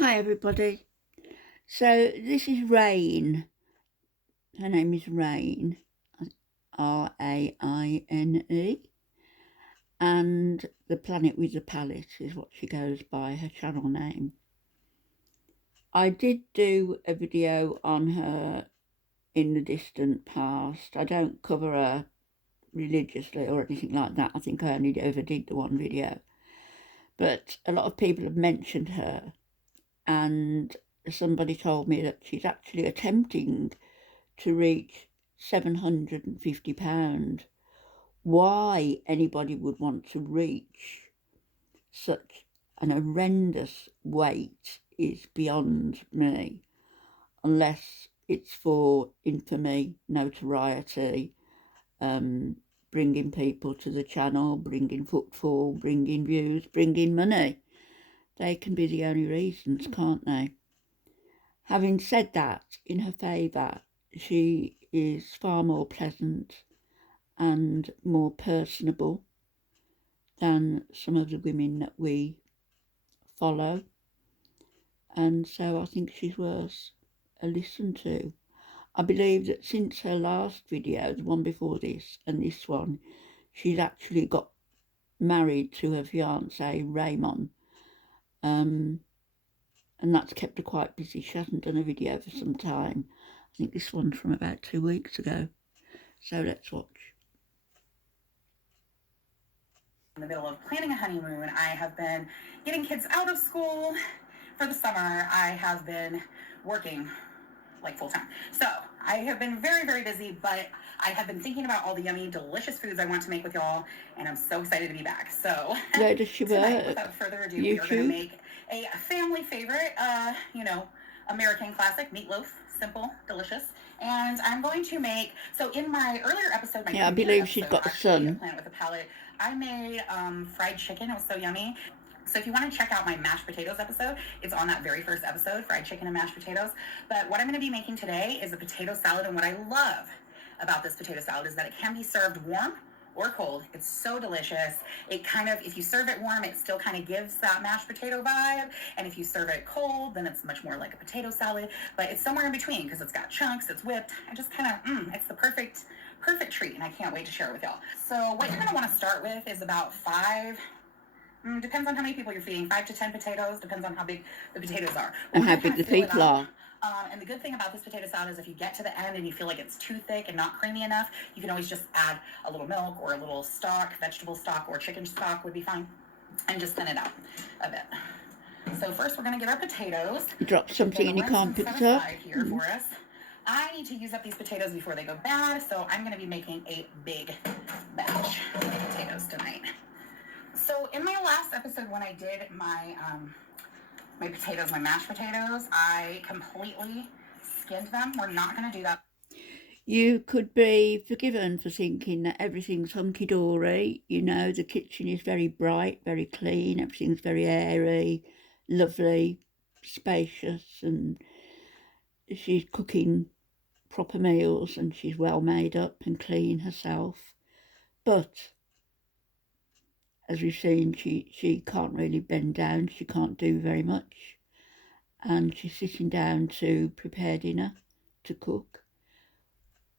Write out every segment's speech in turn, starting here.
Hi everybody. So this is Rain. Her name is Rain, Raine, and The Planet with the Palette is what she goes by, her channel name. I did do a video on her in the distant past. I don't cover her religiously or anything like that. I think I only ever did the one video. But a lot of people have mentioned her, and somebody told me that she's actually attempting to reach £750. Why anybody would want to reach such an horrendous weight is beyond me, unless it's for infamy, notoriety, bringing people to the channel, bringing footfall, bringing views, bringing money. They can be the only reasons, can't they? Having said that, in her favour, she is far more pleasant and more personable than some of the women that we follow, and so I think she's worth a listen to. I believe that since her last video, the one before this and this one, she's actually got married to her fiance Raymond, and that's kept her quite busy. She hasn't done a video for some time. I think this one's from about 2 weeks ago. So let's watch. In the middle of planning a honeymoon, I have been getting kids out of school for the summer. I have been working like full time. So I have been very, very busy, but I have been thinking about all the yummy, delicious foods I want to make with y'all, and I'm so excited to be back. So where does she tonight, work? without further ado, YouTube? we are going to make a family favorite, American classic, meatloaf. Simple, delicious. And I'm going to make, so in my earlier episode, I believe she's got a son. Planet with a Palette, I made fried chicken. It was so yummy. So if you want to check out my mashed potatoes episode, it's on that very first episode, fried chicken and mashed potatoes. But what I'm going to be making today is a potato salad. And what I love about this potato salad is that it can be served warm or cold. It's so delicious. It kind of, if you serve it warm, it still kind of gives that mashed potato vibe. And if you serve it cold, then it's much more like a potato salad. But it's somewhere in between because it's got chunks, it's whipped. I just kind of, it's the perfect treat. And I can't wait to share it with y'all. So what you're going to want to start with is about depends on how many people you're feeding, 5 to 10 potatoes, depends on how big the potatoes are. And how big the people are. And the good thing about this potato salad is if you get to the end and you feel like it's too thick and not creamy enough, you can always just add a little milk or a little stock, vegetable stock or chicken stock would be fine, and just thin it out a bit. So first we're going to get our potatoes. Drop something and you can't pick it up. Here for us. I need to use up these potatoes before they go bad, so I'm going to be making a big batch of potatoes tonight. So in my last episode when I did my my potatoes, my mashed potatoes, I completely skinned them. We're not going to do that. You could be forgiven for thinking that everything's hunky-dory. You know, the kitchen is very bright, very clean, everything's very airy, lovely, spacious, and she's cooking proper meals and she's well made up and clean herself. But as we've seen, she can't really bend down, she can't do very much, and she's sitting down to prepare dinner, to cook.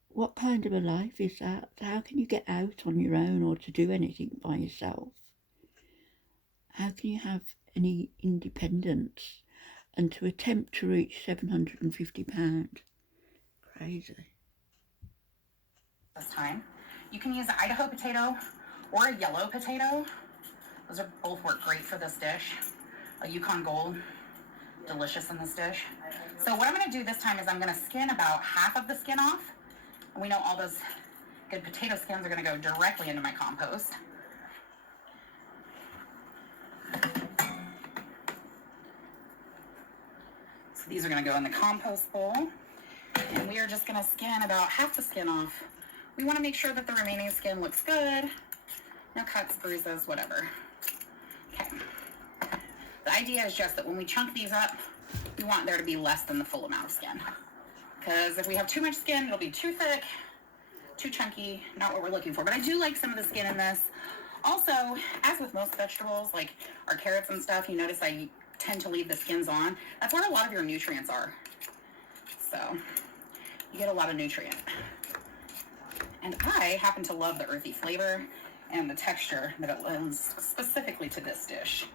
What kind of a life is that? How can you get out on your own or to do anything by yourself? How can you have any independence? And to attempt to reach £750, crazy. This time, you can use an Idaho potato or a yellow potato. Those are both work great for this dish. A Yukon Gold, delicious in this dish. So what I'm going to do this time is I'm going to skin about half of the skin off. And we know all those good potato skins are going to go directly into my compost. So these are going to go in the compost bowl. And we are just going to skin about half the skin off. We want to make sure that the remaining skin looks good. No cuts, bruises, whatever. Okay. The idea is just that when we chunk these up, we want there to be less than the full amount of skin. Because if we have too much skin, it'll be too thick, too chunky, not what we're looking for. But I do like some of the skin in this. Also, as with most vegetables, like our carrots and stuff, you notice I tend to leave the skins on. That's where a lot of your nutrients are. So you get a lot of nutrient. And I happen to love the earthy flavor and the texture that it lends specifically to this dish.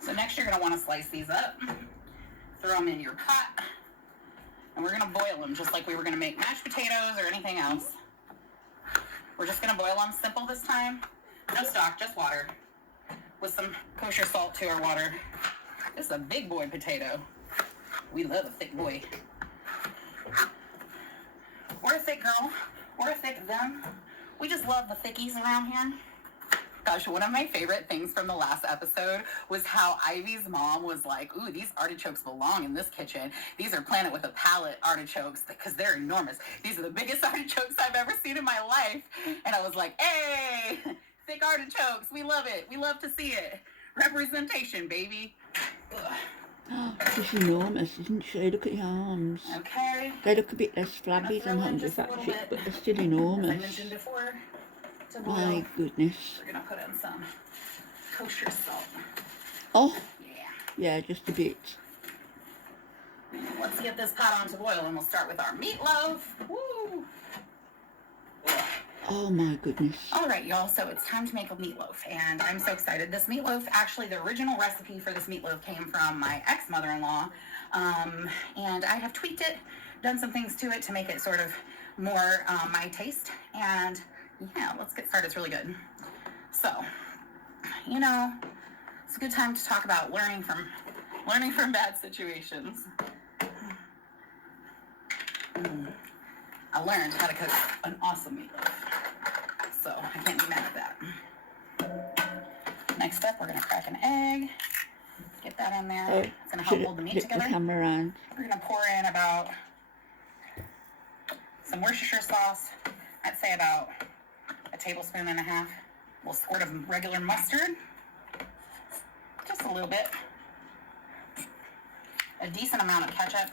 So next you're going to want to slice these up, throw them in your pot, and we're going to boil them just like we were going to make mashed potatoes or anything else. We're just going to boil them simple this time. No stock, just water with some kosher salt to our water. This is a big boy potato. We love a thick boy. Or a thick girl, or a thick them. We just love the thickies around here. Gosh, one of my favorite things from the last episode was how Ivy's mom was like, ooh, these artichokes belong in this kitchen. These are planted with a pallet artichokes because they're enormous. These are the biggest artichokes I've ever seen in my life. And I was like, hey, thick artichokes. We love it. We love to see it. Representation, baby. Ugh. She's enormous, isn't she? Look at your arms. Okay. They look a bit less flabby than Hunter's actually, but they're still enormous. As I mentioned before, to boil. My goodness. We're going to put in some kosher salt. Oh, Yeah. yeah, just a bit. Let's get this pot on to boil, and we'll start with our meatloaf. Woo! Oh my goodness. All right, y'all, so it's time to make a meatloaf, and I'm so excited. This meatloaf, actually, the original recipe for this meatloaf came from my ex-mother-in-law, and I have tweaked it, done some things to it to make it sort of more my taste, and yeah, let's get started. It's really good. So, you know, it's a good time to talk about learning from bad situations. I learned how to cook an awesome meatloaf, so I can't be mad at that. Next up, we're going to crack an egg, get that in there. It's going to help hold the meat together. The camera around. We're going to pour in about some Worcestershire sauce. I'd say about a tablespoon and a half. We'll squirt of regular mustard, just a little bit. A decent amount of ketchup.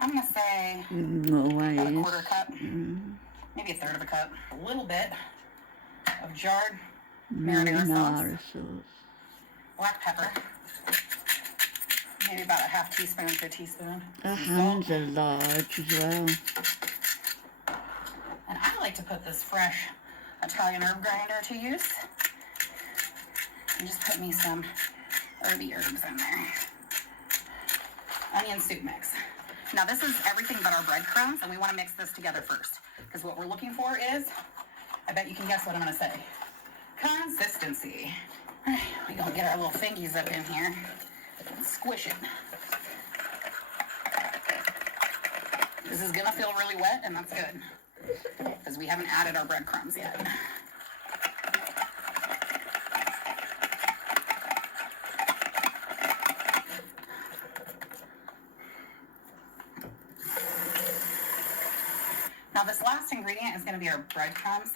I'm going to say about a quarter cup, maybe a third of a cup. A little bit of jarred marinara sauce. Black pepper. Maybe about a half teaspoon to a teaspoon. Our hands are large as well. And I like to put this fresh Italian herb grinder to use. And just put me some herby herbs in there. Onion soup mix. Now this is everything but our breadcrumbs, and we want to mix this together first. Because what we're looking for is, I bet you can guess what I'm going to say. Consistency. All right, we're going to get our little fingies up in here and squish it. This is going to feel really wet, and that's good. Because we haven't added our breadcrumbs yet. Now this last ingredient is going to be our breadcrumbs.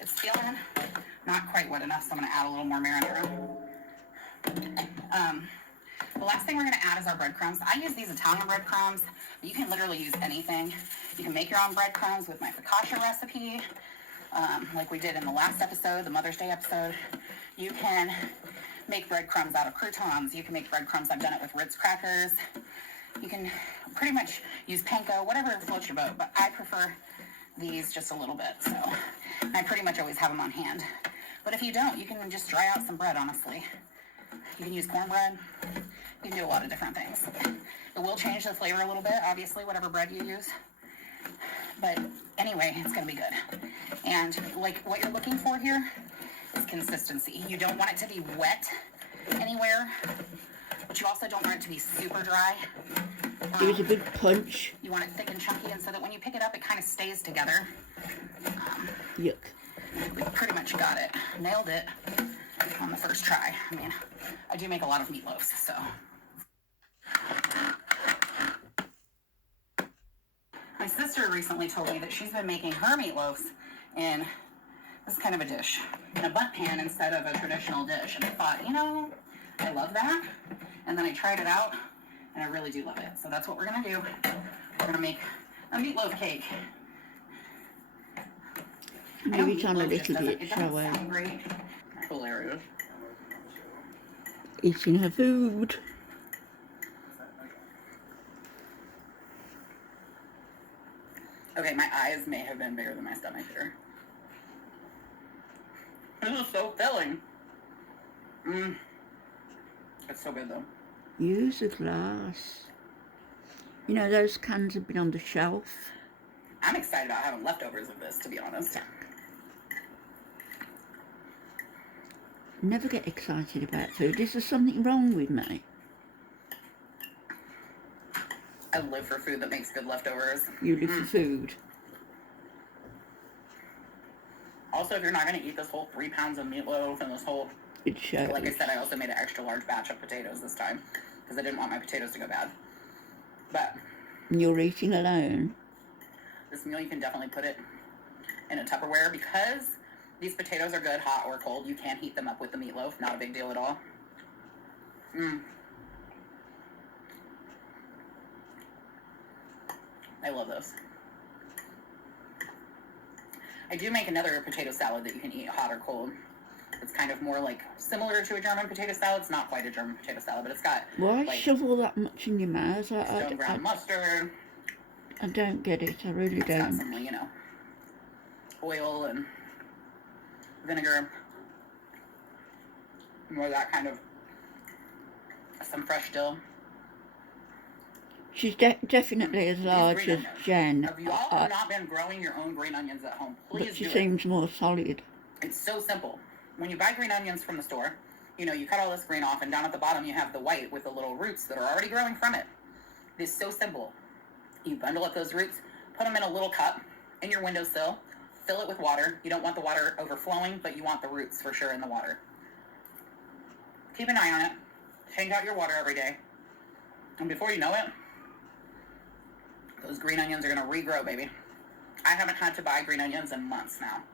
It's feeling not quite wet enough, so I'm going to add a little more marinara. The last thing we're going to add is our breadcrumbs. I use these Italian breadcrumbs, but you can literally use anything. You can make your own breadcrumbs with my focaccia recipe, like we did in the last episode, the Mother's Day episode. You can make breadcrumbs out of croutons. You can make breadcrumbs. I've done it with Ritz crackers. You can pretty much use panko, whatever floats your boat, but I prefer these just a little bit, so I pretty much always have them on hand. But if you don't, you can just dry out some bread, honestly. You can use cornbread. You can do a lot of different things. It will change the flavor a little bit, obviously, whatever bread you use. But anyway, it's going to be good. And like what you're looking for here is consistency. You don't want it to be wet anywhere, but you also don't want it to be super dry. Give it a good punch. You want it thick and chunky, and so that when you pick it up, it kind of stays together. Yuck. We pretty much got it. Nailed it on the first try. I mean, I do make a lot of meatloaves, so. My sister recently told me that she's been making her meatloaves in this kind of a dish, in a butt pan instead of a traditional dish. And I thought, you know, I love that. And then I tried it out, and I really do love it. So that's what we're going to do. We're going to make a meatloaf cake. Maybe it's on a It just little doesn't, bit, it doesn't shall we? sound great. Hilarious. Eating her food. Okay, my eyes may have been bigger than my stomach here. This is so filling. It's so good though. Use a glass. You know, those cans have been on the shelf. I'm excited about having leftovers of this, to be honest. Never get excited about food. Is there something wrong with me? I live for food that makes good leftovers. You live for food. Also, if you're not going to eat this whole 3 pounds of meatloaf and this whole... It shows. Like I said, I also made an extra large batch of potatoes this time because I didn't want my potatoes to go bad. But... You're eating alone? This meal, you can definitely put it in a Tupperware because these potatoes are good hot or cold. You can heat them up with the meatloaf. Not a big deal at all. I love those. I do make another potato salad that you can eat hot or cold. It's kind of more like similar to a German potato salad. It's not quite a German potato salad, but it's got Why like shovel that much in your mouth? stone ground mustard. I don't get it. I really It's got don't. some, you know, oil and vinegar. More that kind of, some fresh dill. She's definitely as large as Jen. Have you all not been growing your own green onions at home? Please But she do it. seems more solid. It's so simple. When you buy green onions from the store, you know, you cut all this green off, and down at the bottom you have the white with the little roots that are already growing from it. It's so simple. You bundle up those roots, put them in a little cup in your windowsill, fill it with water. You don't want the water overflowing, but you want the roots for sure in the water. Keep an eye on it. Change out your water every day. And before you know it, those green onions are going to regrow, baby. I haven't had to buy green onions in months now.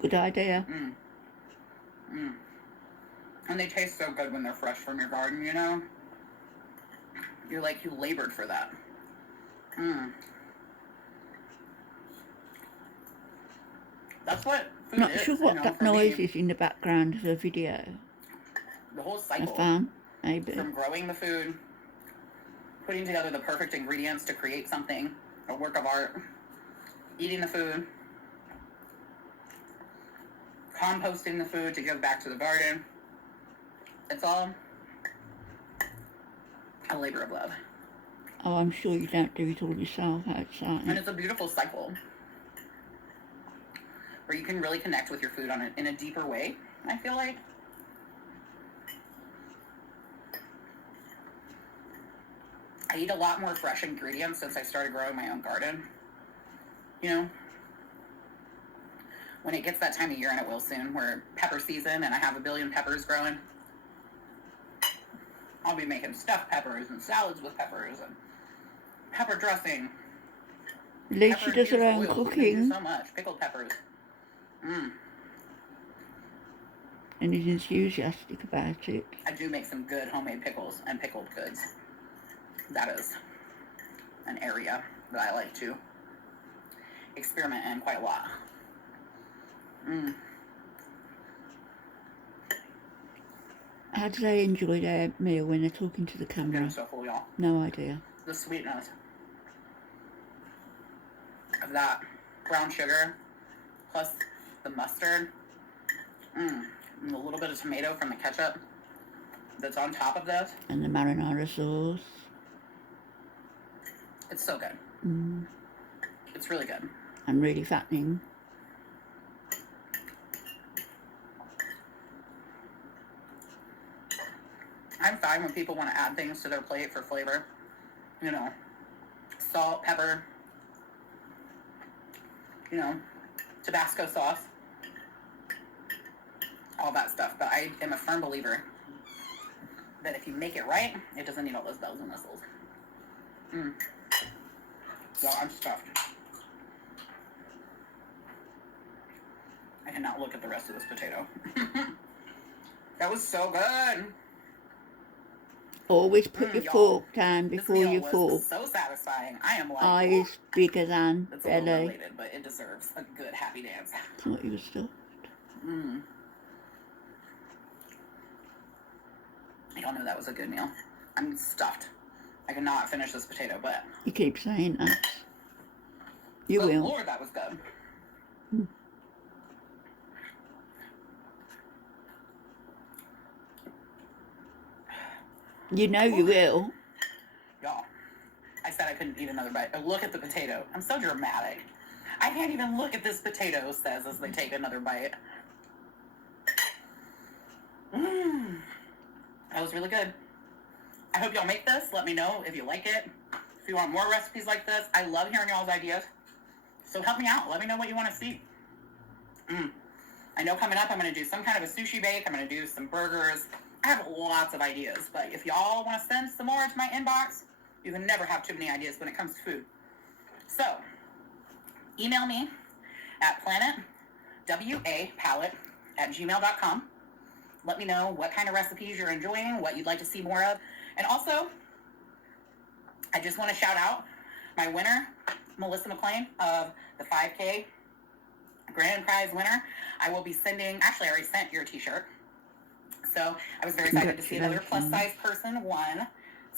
Good idea. And they taste so good when they're fresh from your garden, you know? You're like, you labored for that. That's what food Not is. sure what you know, that for noise me. is in the background of the video. The whole I cycle. found, maybe. From growing the food, putting together the perfect ingredients to create something, a work of art, eating the food, composting the food to give back to the garden. It's all a labor of love. Oh, I'm sure you don't do it all yourself outside. And it's a beautiful cycle where you can really connect with your food in a deeper way, I feel like. I eat a lot more fresh ingredients since I started growing my own garden. You know, when it gets that time of year, and it will soon, where pepper season and I have a billion peppers growing, I'll be making stuffed peppers and salads with peppers and pepper dressing. At least she does her own cooking. So much. Pickled peppers. And is enthusiastic about it. I do make some good homemade pickles and pickled goods. That is an area that I like to experiment in quite a lot. How do they enjoy their meal when they're talking to the I'm camera? getting so full, y'all. No idea. The sweetness of that brown sugar plus the mustard and a little bit of tomato from the ketchup that's on top of this. And the marinara sauce. It's so good. It's really good. And really fattening. I'm fine when people want to add things to their plate for flavor. You know, salt, pepper, you know, Tabasco sauce, all that stuff. But I am a firm believer that if you make it right, it doesn't need all those bells and whistles. So I'm stuffed. I cannot look at the rest of this potato. That was so good. Always put your Y'all, fork down this before meal you was fall. so satisfying. I am like, Eyes bigger than it's a little belly. related, but it deserves a good happy dance. Thought you were stuffed. Y'all know that was a good meal. I'm stuffed. I cannot finish this potato, but You keep saying that. You oh will. Lord, that was good. You know you will. Y'all, I said I couldn't eat another bite. Oh, look at the potato. I'm so dramatic. I can't even look at this potato, says as they take another bite. That was really good. I hope y'all make this. Let me know if you like it. If you want more recipes like this, I love hearing y'all's ideas. So help me out. Let me know what you want to see. I know coming up I'm going to do some kind of a sushi bake. I'm going to do some burgers. I have lots of ideas, but if y'all want to send some more to my inbox, you can never have too many ideas when it comes to food. So, email me at planetwapalette@gmail.com. Let me know what kind of recipes you're enjoying, what you'd like to see more of. And also, I just want to shout out my winner, Melissa McLean, of the 5K grand prize winner. I will be sending, actually I already sent your t-shirt. So I was very excited to see another plus size person won.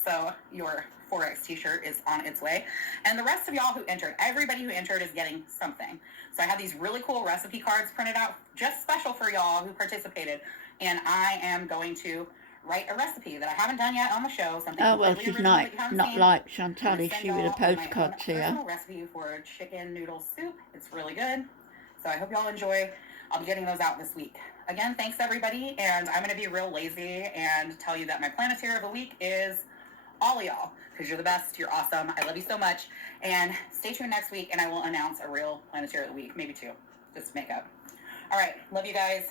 So your 4X t-shirt is on its way. And the rest of y'all who entered, everybody who entered is getting something. So I have these really cool recipe cards printed out just special for y'all who participated. And I am going to write a recipe that I haven't done yet on the show. Something Oh, well, completely she's original that you haven't not seen. like I'm Chantal, gonna is send she, with a y'all my postcard own here. personal recipe for chicken noodle soup. It's really good. So I hope y'all enjoy. I'll be getting those out this week. Again, thanks everybody. And I'm going to be real lazy and tell you that my Planeteer of the week is all of y'all, because you're the best. You're awesome. I love you so much. And stay tuned next week and I will announce a real Planeteer of the week, maybe two, just to make up. All right. Love you guys.